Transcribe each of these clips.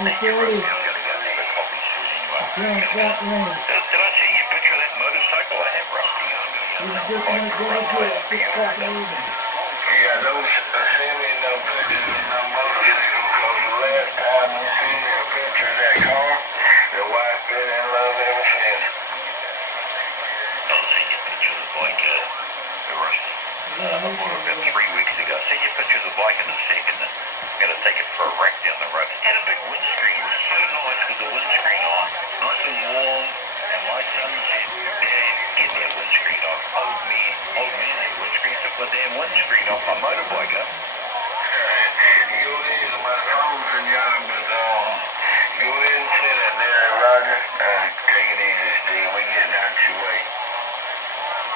240. I'm going to go have a coffee soon anyway. It's around that range. Did I see your picture of that motorcycle I have, Rusty? This is Victor Mike Double Zero at 6 o'clock in the evening. Yeah, don't send me no pictures of no motorcycle, because the last time you seen me a picture of that car, your wife been in love ever since. I'll send you a picture of the bike, Rusty. About 3 weeks ago. I'll send you a picture of the bike in a second. I'm going to take it for a wreck down the road. Had a big windscreen. It was so nice with the windscreen on. Nice and warm. And my son said, Dad, get that windscreen off. Old man, that windscreen. Took my damn windscreen off my motorbike, huh? Go in, my phone's in yonder, but go in and sit it there, Roger. Take it easy, Steve. We getting out your way.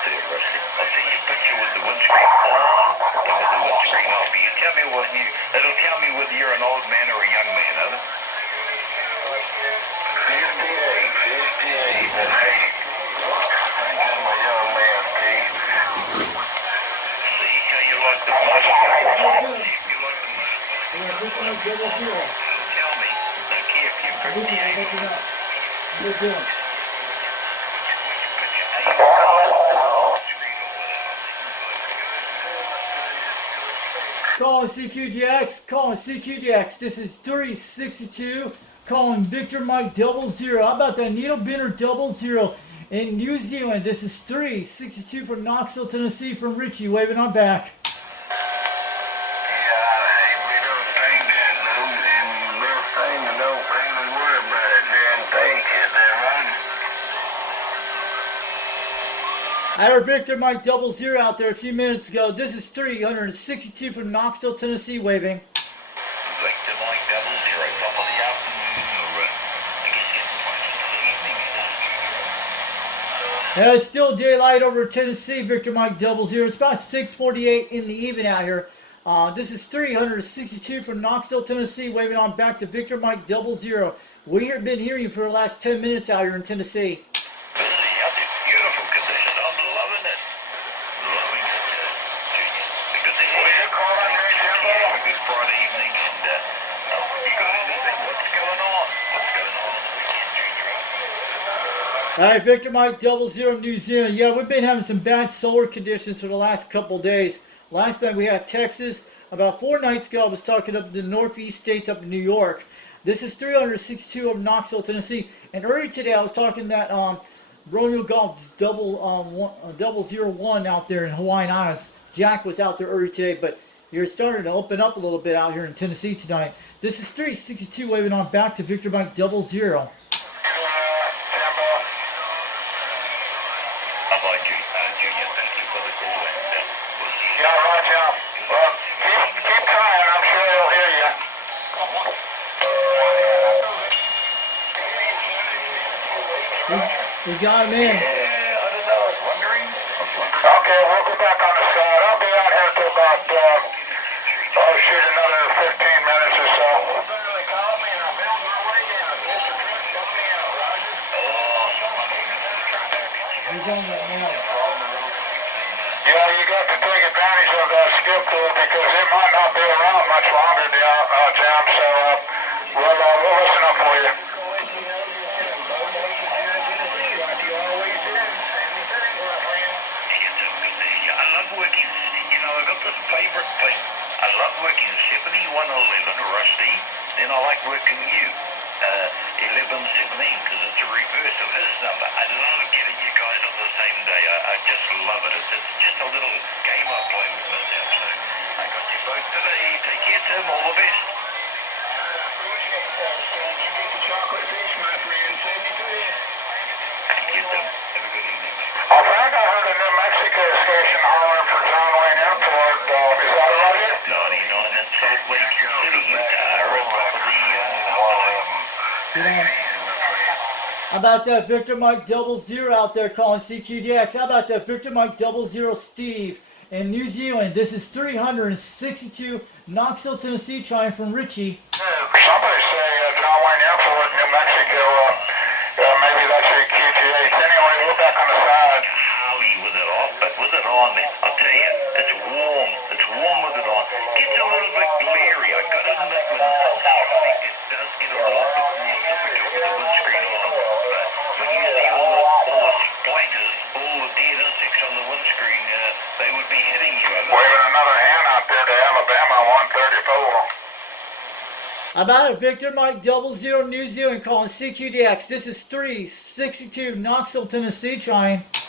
See it, Rusty. I'll send you a picture with the windscreen on and with the windscreen off. You tell me it'll tell me whether you're an old man or a young man, huh? 58. But hey, I think I'm a young man, Steve. See how you like the motorcycle? You like the motorcycle? Yeah, Victor Mike Double Zero. Tell me. Don't care if you're This is 58. looking up. Good doing. Calling CQDX, calling CQDX. This is 362, calling Victor Mike Double Zero. How about that needle bender Double Zero in New Zealand? This is 362 from Knoxville, Tennessee, from Richie, waving on back. I heard Victor Mike Double Zero out there a few minutes ago. This is 362 from Knoxville, Tennessee, waving. Victor Mike Double Zero, top of the afternoon, or I guess it's the evening. It's still daylight over Tennessee, Victor Mike Double Zero. It's about 6:48 in the evening out here. This is 362 from Knoxville, Tennessee, waving on back to Victor Mike Double Zero. We've been hearing you for the last 10 minutes out here in Tennessee. Beautiful condition. I'm loving it. Loving it, Junior. Good to hear you. A good Friday evening, and you got anything? What's going on? What's going on the weekend, Junior? All right, Victor Mike Double Zero, New Zealand. Yeah, we've been having some bad solar conditions for the last couple of days. Last night we had Texas. About 4 nights ago, I was talking up the northeast states up in New York. This is 362 of Knoxville, Tennessee. And earlier today, I was talking that Romeo Golf's double 01 out there in Hawaiian Islands. Jack was out there earlier today, but you're starting to open up a little bit out here in Tennessee tonight. This is 362 waving on back to Victor Mike Double Zero. How about you, Junior? Thank you for the call, and we'll see you. Yeah, Roger. Well, keep trying. I'm sure he'll hear you. We got him in. Yeah, I don't know. I was wondering. Okay, we'll go back on the side. I'll be out here till about, another 15 minutes or so. He's on right now. Yeah, you got to take advantage of that skip tool because it might not be around much longer, Jam. So we'll listen up for you. I love working, I got this favorite thing. I love working 7111 Rusty, then I like working you, 1117, because it's a reverse of his number. I love getting you guys on the same day. I just love it. It's just a little game I play with myself. So I got you both today. Take care, Tim. All the best. Thank you, Tim. Have a good evening. I think I heard a New Mexico station hollering for John Wayne Airport. Is that right? 99 in Salt Lake City, Utah, right off of the afternoon. Get on. How about that Victor Mike Double Zero out there calling CQDX? How about that Victor Mike Double Zero Steve in New Zealand? This is 362 Knoxville, Tennessee, trying from Richie. Somebody say John Wayne Airport, New Mexico. Maybe that's your QTH. Anyway, we're back on the side. Harley with it off, but with it on, I'll tell you, it's warm. It's warm with it on. Gets a little bit glary. I got to admit, when sometimes it does get a little little DN6 on the windscreen, they would be hitting you. Waving another hand out there to Alabama 134. About it, Victor Mike 00 New Zealand calling CQDX. This is 362 Knoxville, Tennessee trying. Yeah,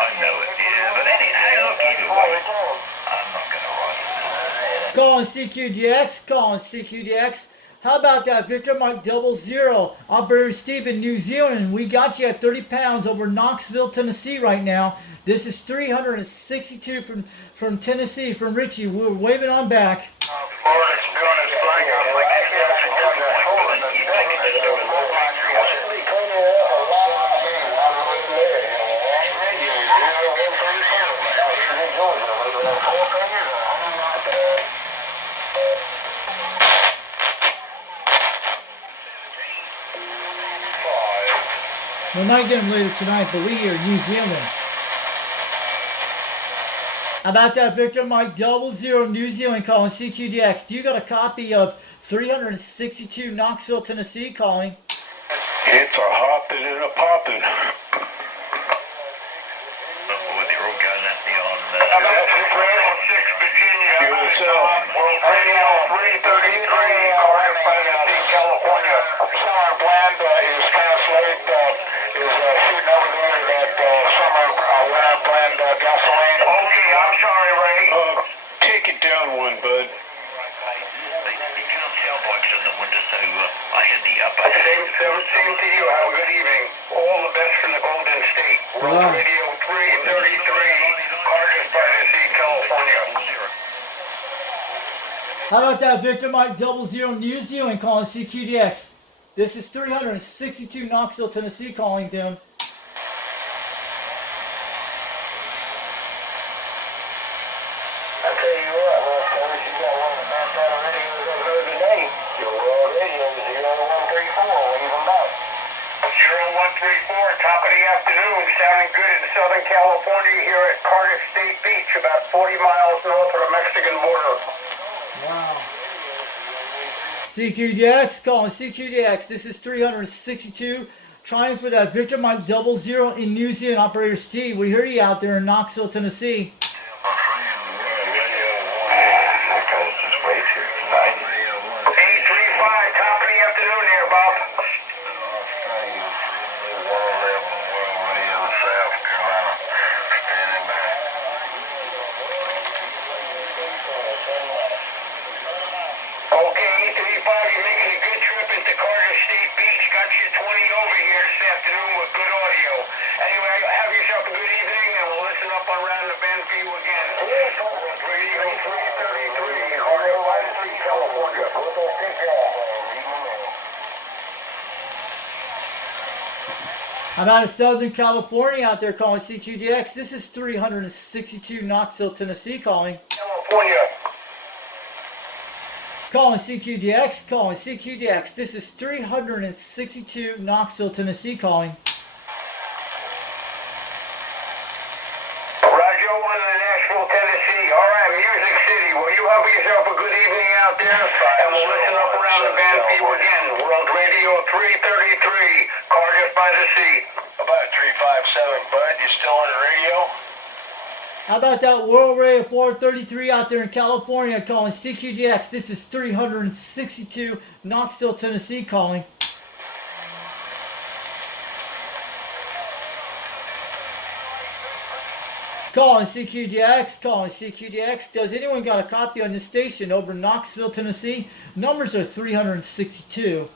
I know it, yeah. But look, either way, I'm not going to run. Calling CQDX, calling CQDX. How about that, Victor Mike 00, Operator Steve in New Zealand. We got you at 30 pounds over Knoxville, Tennessee right now. This is 362 from Tennessee, from Richie. We're waving on back. Florida's doing its thing. I think you guys should get that holding and We might get him later tonight, but we hear New Zealand. How about that, Victor Mike 00 New Zealand calling CQDX. Do you got a copy of 362 Knoxville, Tennessee calling? it's a hopping and a popping. With the old guys at me on... 306 Virginia. World Radio 333, Cardiff, California. Summer Bland is translate, is shooting over there that summer winter blend gasoline. Okay, I'm sorry, Ray. Take it down one, bud. They count tailbox in the window, so I had the upper Same to you. Have a good evening. All the best from the Golden State. World Wow. Radio 333, Cardiff by the Sea, California. How about that, Victor Mike 00 New Zealand calling CQDX. This is 362 Knoxville, Tennessee calling them. I tell you what, Los Angeles, you got one of the best out of radios I've heard today. Your World Radio 0134, wave them out. 0134, top of the afternoon, sounding good in Southern California here at Cardiff State Beach, about 40 miles north of the Mexican border. Wow. CQDX calling CQDX. This is 362. Trying for that Victor Mike 00 in New Zealand. Operator Steve, we hear you out there in Knoxville, Tennessee. 835, top of the afternoon here, Bob. Okay, 835, you're making a good trip into Cardiff State Beach. Got you 20 over here this afternoon with good audio. Anyway, have yourself a good evening, and we'll listen up around the bend for you again. Radio 333, Cardiff by the Sea, California. How about Southern California out there calling CQDX? This is 362 Knoxville, Tennessee calling. California. Calling CQDX, calling CQDX. This is 362 Knoxville, Tennessee calling. Roger 1 in Nashville, Tennessee. All right, Music City. Well, you have yourself a good evening out there, and we'll listen up around the band for you again. World Radio 333, Cardiff by the Sea. About 357, bud. You still on the radio? How about that World Radio 433 out there in California calling CQDX? This is 362 Knoxville, Tennessee calling. Calling CQDX, calling CQDX. Does anyone got a copy on this station over in Knoxville, Tennessee? Numbers are 362.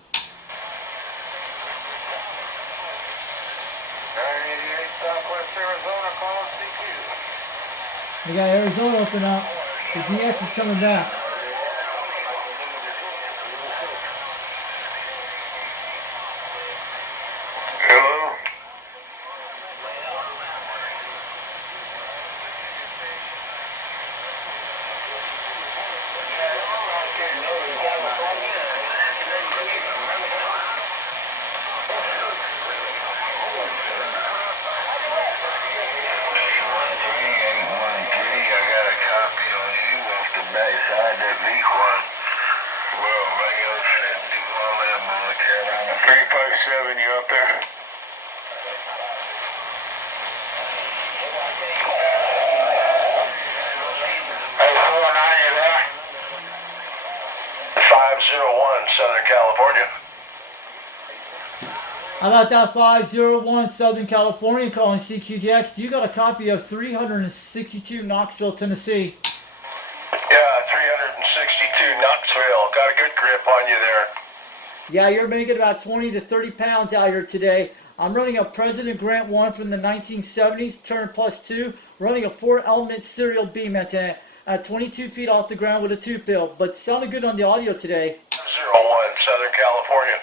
Southwest Arizona, calling CQ. We got Arizona open up. The DX is coming back. Hello? I got a copy on you off the backside 7, you up there? Hey, 49, you there? 501, Southern California. How about that 501 Southern California calling CQDX? You got a copy of 362 Knoxville, Tennessee. Yeah, 362 Knoxville. Got a good grip on you there. Yeah, you're making about 20 to 30 pounds out here today. I'm running a President Grant 1 from the 1970s, turn +2, running a 4-element serial beam antenna at 22 feet off the ground with a tube bill, but sounded good on the audio today. 01, Southern California.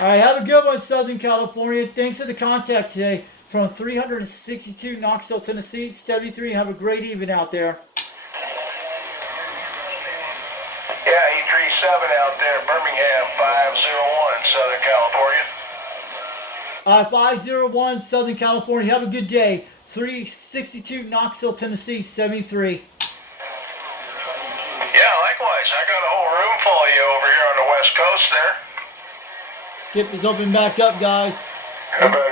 All right, have a good one, Southern California. Thanks for the contact today from 362 Knoxville, Tennessee, 73. Have a great evening out there. Yeah, E37 out there, Birmingham, 501, Southern California. 501 Southern California. Have a good day. 362 Knoxville, Tennessee, 73. Yeah, likewise. I got a whole room full of you over here on the West Coast there. Skip is open back up, guys. How about